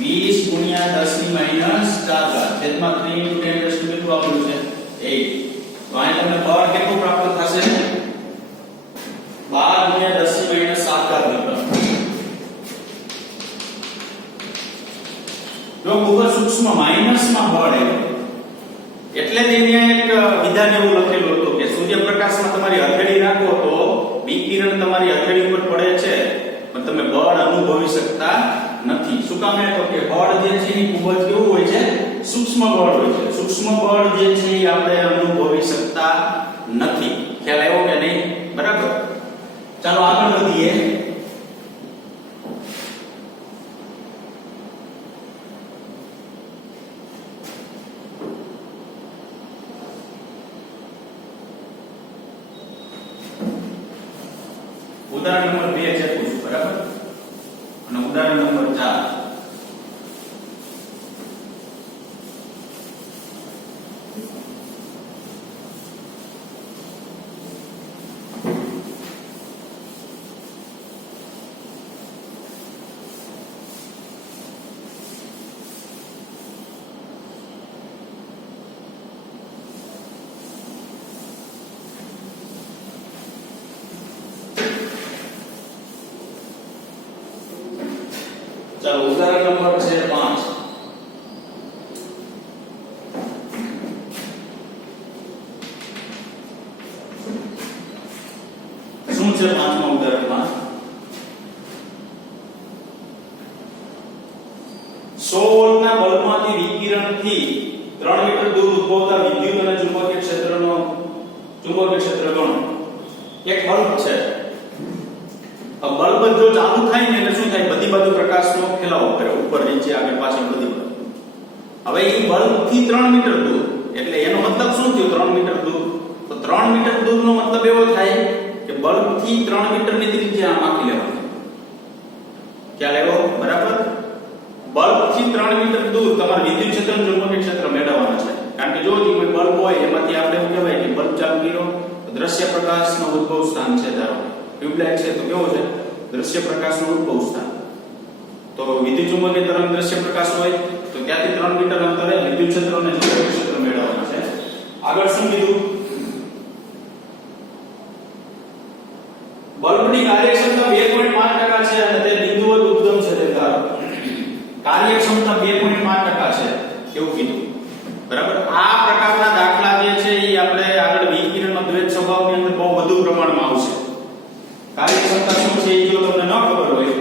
20 ગુણ્યા 10 ની -4 ઘાત છેદમાં 3 × 10 કેટલું આપેલું છે 8 તો અહીં તમને બળ કેટલું પ્રાપ્ત થશે 12 ગુણ્યા 10 ની -7 ઘાત મીટર જો ખૂબ જ સૂક્ષ્મ માઈનસમાં બળ એટલે જ અહીંયા એક વિધાન એવું લખેલું હતું કે સૂર્યપ્રકાશમાં તમારી હથેળી નાખો તો વિકિરણ તમારી હથેળી ઉપર પડે છે પણ તમે બળ અનુભવી શકતા નથી શું કામ તો કે બળ જે છે એ ખૂબ જ કેવું હોય છે સૂક્ષ્મ બળ હોય છે સૂક્ષ્મ બળ જે છે એ આપણે અનુભવી શકતા નથી ખ્યાલ આવ્યો કે નહીં બરાબર ચાલો આગળ વધીએ ઉદાહરણ નંબર 2 છે પૂછું બરાબર અને ઉદાહરણ નંબર 4 ચાલો ઉદાહરણ નંબર છે 5 શું છે 5મા ઉદાહરણમાં 100 વોલ્ટના બલ્બમાંથી વિકિરણથી 3 મીટર દૂર ઉદ્ભવતા વિદ્યુત અને ચુંબકીય ક્ષેત્રનો ચુંબકીય ક્ષેત્ર ગણો એક બલ્બ છે બલ્બ જો ચાલુ થાય ને એટલે શું થાય બધી બાજુ પ્રકાશનો ફેલાવો કરે ઉપર નીચે આગળ પાછળ બધી બાજુ હવે એ બલ્બ થી 3 મીટર દૂર એટલે એનો મતલબ શું થયો 3 મીટર દૂર તો 3 મીટર દૂરનો મતલબ એવો થાય કે બલ્બ થી 3 મીટરની ત્રિજ્યા આમ આખી લેવાની ખ્યાલ આવ્યો બરાબર બલ્બ થી 3 મીટર દૂર તમારે વિદ્યુત ક્ષેત્ર અને ચુંબકીય ક્ષેત્ર મેળવવાના છે કારણ કે જો કોઈ બલ્બ હોય એમાંથી આપણે એવું કહેવાય કે બલ્બ ચાલુ કર્યો દ્રશ્ય પ્રકાશનો ઉદ્ભવ સ્થાન છે ધારો ટ્યુબલાઇટ છે તો કેવો છે દ્રશ્ય પ્રકાશનું ઉદ્ભવ સ્થાન તો વિદ્યુત ચુંબકીય તરંગ દ્રશ્ય પ્રકાશ હોય તો ત્યાંથી 3 મીટર અંતરે વિદ્યુત ક્ષેત્ર અને ચુંબકીય ક્ષેત્ર મેળવવાના છે આગળ શું કીધું બલ્બની કાર્યક્ષમતા 2.5% છે અને તે બિંદુવત ઉદ્ગમ છે તે ધારો કાર્યક્ષમતા 2.5% છે કેવું કીધું બરાબર આ પ્રકારના દાખલા જે છે એ આપણે આગળ વિકિરણનો દ્વૈત સ્વભાવની અંદર બહુ વધુ પ્રમાણમાં આવશે કાર્યક્ષમતા શું છે એ જો તમને ન ખબર હોય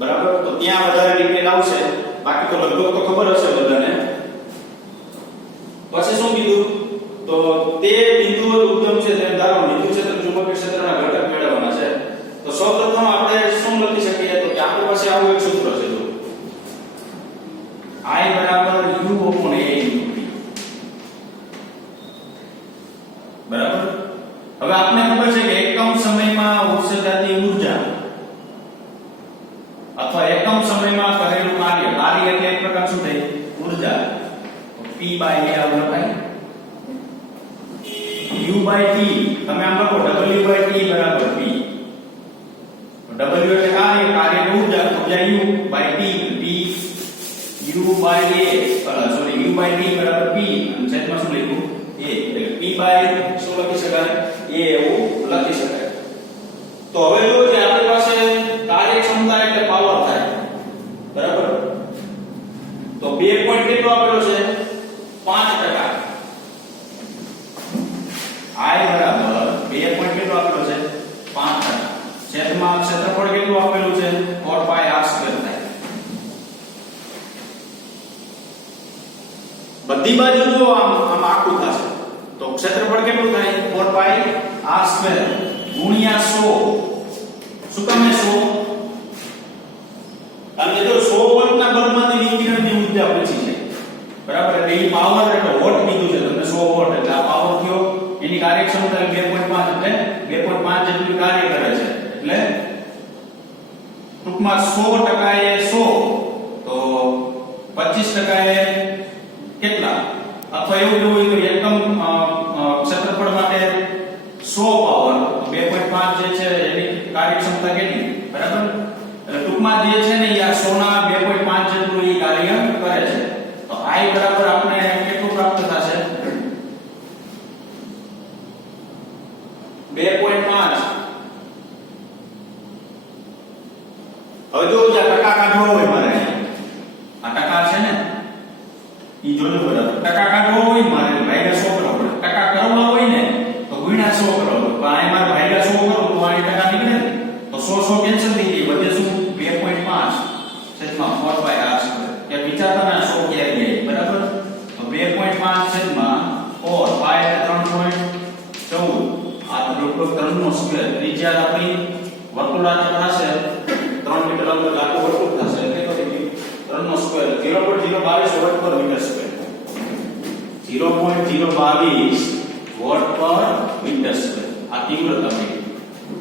બરાબર તો ત્યાં વધારે ડિટેલ આવશે બાકી તો લગભગ તો ખબર હશે બધાને પછી શું કીધું તો તે બિંદુઓ ઉદ્ગમ છે તેમ ધારો વિદ્યુત ક્ષેત્ર ચુંબકીય ક્ષેત્રના ઘટક મેળવવાના છે તો સૌપ્રથમ આપણે શું લખી શકીએ તો કે આપણી પાસે આવું એક સૂત્ર છે જો I બરાબર u upon a બરાબર હવે આપને ખબર છે કે એકમ સમયમાં ઉત્સર્જાતી ઊર્જા અથવા એકમ સમયમાં કરેલું કાર્ય એટલે એક પ્રકાર શું થાય ઊર્જા તો p by a આવું લખાય u by t તમે આમ લખો w by t બરાબર p w એટલે કાર્ય ઊર્જા u by t u by a sorry u by t બરાબર p અને છેદમાં શું લખ્યું a એટલે p by શું લખી શકાય a એવું લખી શકાય તો હવે જો કે આપણી પાસે કાર્યક્ષમતા એટલે પાવર થાય બરાબર તો 2 પોઈન્ટ કેટલો આપેલો છે 5% I બરાબર 2 પોઈન્ટ કેટલો આપેલો છે 5% છેદમાં ક્ષેત્રફળ કેટલું આપેલું છે 4 pi r² થાય બધી બાજુ જો આમ આખું થશે તો તો ક્ષેત્રફળ કેટલું થાય 4 પાઈ r સ્ક્વેર ગુણ્યા 100 શું કામ 100 કારણ કે જો 100 વોલ્ટના બલ્બમાંથી વિકિરણની ઉર્જા પૂછી છે બરાબર એટલે એ પાવર એટલે વોટ કીધું છે તમને 100 વોટ એટલે આ પાવર થયો એની કાર્યક્ષમતા 2.5 એટલે 2.5 જેટલું કાર્ય કરે છે એટલે ટૂંકમાં 100% એ 100 તો 25% એ કેટલા અથવા એવું કેવું હોય તો એકમ ક્ષેત્રફળ માટે 100 પાવર 2.5 જે છે એની કાર્યક્ષમતા કેટલી બરાબર એટલે ટૂંકમાં જે છે ને આ 100 ના 2.5 જેટલું એ કાર્ય કરે છે તો I બરાબર આપણે કેટલું પ્રાપ્ત થશે 2.5 હવે જો ટકા કાઢવો હોય મારે આ ટકા છે ને ઈ જોજો બરાબર ટકા કાઢવો હોય મારે ભાગ્યા 100 કરવો પડે ટકા કરવો હોય ને તો ગુણ્યા 100 કરવો પણ આ મારે ભાગ્યા 100 કરું તો આ ટકા નીકળે ને તો 100 કેન્સલ થઈ જાય વધે શું 2.5 છેદમાં 4/r સ્ક્વેર કે વિચારતા ના 100 ક્યારે જાય બરાબર તો 2.5 છેદમાં 4 પાઈ એટલે 3.14 આ તો 3 નો સ્ક્વેર ત્રિજ્યા આપણી વર્તુળાકાર થશે 3 મીટર અંદર આખું વર્તુળ થશે એટલે તો 3 નો સ્ક્વેર 0.022 વોટ પર મીટર સ્ક્વેર 0.022 વોટ પર મીટર સ્ક્વેર આ તીવ્રતા મળી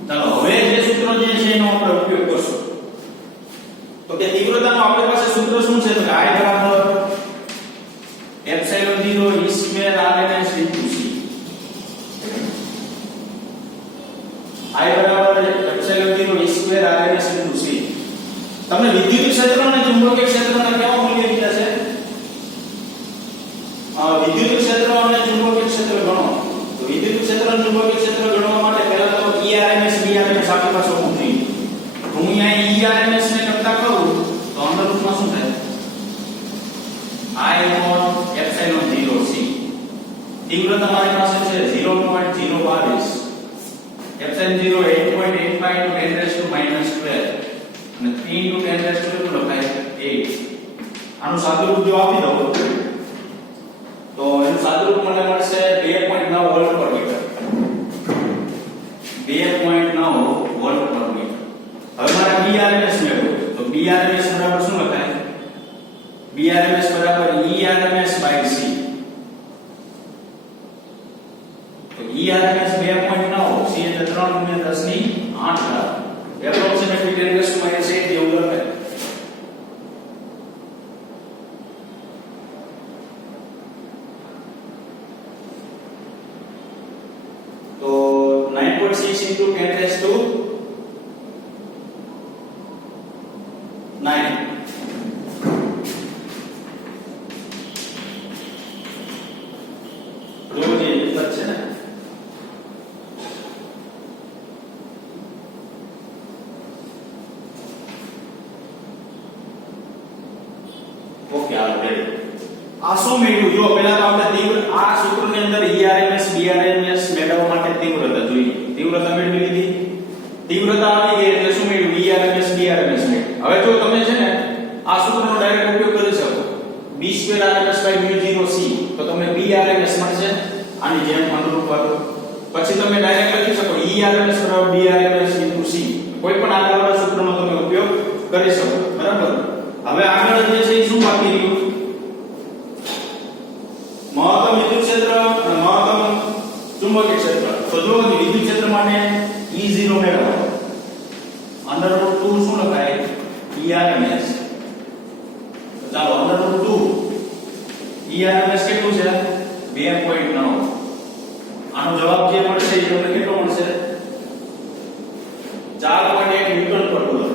ચાલો હવે જે સૂત્ર જે છે એનો આપણે ઉપયોગ કરશું તો કે તીવ્રતાનો આપણી પાસે સૂત્ર શું છે તો I બરાબર epsilon 0 e square rns into c I બરાબર epsilon 0 e square rns into c તમને વિદ્યુત ક્ષેત્ર અને ચુંબકીય ક્ષેત્રના કેવા મૂલ્ય દીધા છે વિદ્યુત ક્ષેત્ર અને ચુંબકીય ક્ષેત્ર ગણો તો વિદ્યુત ક્ષેત્ર અને ચુંબકીય ક્ષેત્ર ગણવા માટે પહેલા તો ERMS BRMS આપણી પાસે હોવું જોઈએ હું અહીંયા ERMS ને કરતા કરું તો અંદર રૂપમાં શું થાય I on epsilon 0 c તીવ્રતા તમારી પાસે છે 0.022 epsilon 0 8.85 into 10 raised to minus 12 અને 3 into 10 raised to કેટલું લખાય 8 આનું સાદુરૂપ જો આપી દઉં તો એનું સાદુરૂપ મને મળશે 2.9 વોલ્ટ પર મીટર 2.9 વોલ્ટ પર મીટર હવે મારે BRMS મેળવવું તો BRMS બરાબર શું લખાય BRMS બરાબર ERMS by c તો ERMS 2.9 c એટલે 3 ગુણ્યા 10 ની 8 ઘાત એપ્રોક્સિમેટલી 10 raised to minus 8 જેવું લખાય તો 9.6 into 10 raised to 9 રોજ એ છે ને ઓકે આ રેડી આ શું મેળવ્યું જો પહેલા તો આપણે તીવ્ર આ સૂત્રની અંદર ERMS BRMS મેળવવા માટે તીવ્રતા જોઈએ તીવ્રતા મેળવી લીધી તીવ્રતા આવી ગઈ એટલે શું મેળવ્યું ERMS BRMS મેળવ્યું હવે જો તમે છે ને આ સૂત્રનો ડાયરેક્ટ ઉપયોગ કરી શકો b2rms/μ0c તો તમને BRMS મળશે આની જેમ અનુરૂપ વાળો પછી તમે ડાયરેક્ટ લખી શકો ERMS BRMS * c કોઈ પણ આગળના સૂત્રનો તમે ઉપયોગ કરી શકો બરાબર હવે આગળ જે છે એ શું બાકી રહ્યું મહત્તમ વિદ્યુત ક્ષેત્ર અને મહત્તમ ચુંબકીય ક્ષેત્ર તો જો વિદ્યુત ક્ષેત્ર માટે E0 મેળવવા √2 શું લખાય ERMS ચાલો √2 ERMS કેટલું છે 2.9 આનો જવાબ જે મળશે એ તમને કેટલો મળશે 4.1 ન્યૂટન પર કુલમ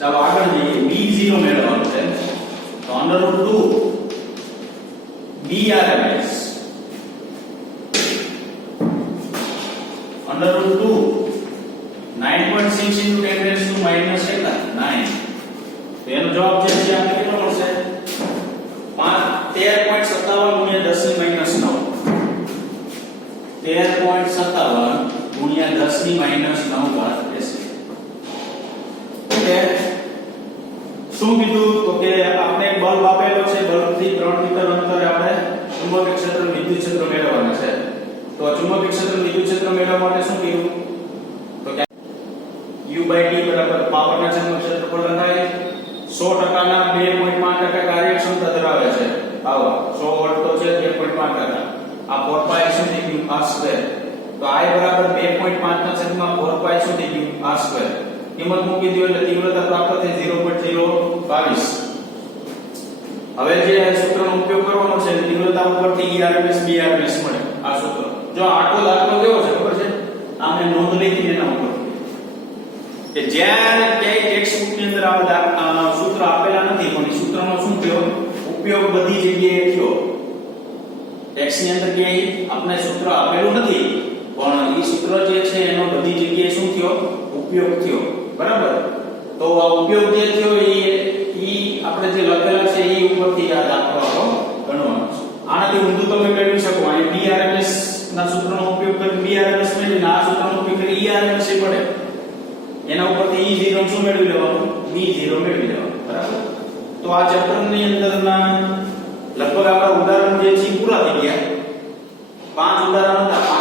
ચાલો આગળ જઈએ B0 મેળવવાનું છે તો √2 BRMS √2 9.6 into 10 raised to minus 9 તો એનો જવાબ જે છે આપણે કેટલો મળશે 13.57 ગુણ્યા 10 ની માઈનસ 9 13.57 ગુણ્યા 10 ની માઈનસ 9 ઘાત રહેશે ઓકે શું કીધું તો કે આપણે બલ્બ બલ્બ આપેલો છે, બલ્બથી 3 મીટર અંતરે આપણે ચુંબકીય ક્ષેત્ર વિદ્યુત ક્ષેત્ર મેળવવાના છે. તો ચુંબકીય ક્ષેત્ર વિદ્યુત ક્ષેત્ર મેળવવા માટે શું કર્યું? તો કે U/T બરાબર પાવરના છેદમાં ક્ષેત્રફળ લખાય. 100% ના 2.5% કાર્યક્ષમતા ધરાવે છે. આવો 100 વોલ્ટ તો છે 2.5%. આ 4 પાઈ શું થઈ ગયું? r square. તો I બરાબર 2.5 ના છેદમાં 4 પાઈ શું થઈ ગયું? r square. કિંમત મૂકી દો એટલે તીવ્રતા પ્રાપ્ત થઈ 0.022. હવે જે સૂત્રનો ઉપયોગ કરવાનો છે તીવ્રતા ઉપરથી ERMS BRMS મળે આ સૂત્ર. જો આટલો દાખલો કેવો છે ખબર છે? આમે નોંધ લીધી એના ઉપર કે જ્યારે ક્યાંય ટેક્સ્ટ બુક ની અંદર આ સૂત્ર આપેલા નથી પણ એ સૂત્રનો શું થયો ઉપયોગ બધી જગ્યાએ થયો. ટેક્સ્ટ ની અંદર ક્યાંય આપણે સૂત્ર આપેલું નથી પણ એ સૂત્ર જે છે એનો બધી જગ્યાએ શું થયો ઉપયોગ થયો. બરાબર? તો આ ઉપયોગ જે થયો ઈ આપણે જે લખેલા છે એ ઉપરથી આ દાખલો આપણો ગણવાનો છે. આનાથી ઊંધું તમે મેળવી શકો. અહીં BRMS ના સૂત્રનો ઉપયોગ કરી BRMS મેળવીને આ સૂત્રનો ઉપયોગ કરી ERMS એ પડે. એના ઉપરથી E0 શું મેળવી લેવાનું? B0 મેળવી લેવાનું. બરાબર? તો આ ચેપ્ટર ની અંદરના લગભગ આપણા ઉદાહરણ જે છે પૂરા થઈ ગયા. 5 ઉદાહરણ હતા.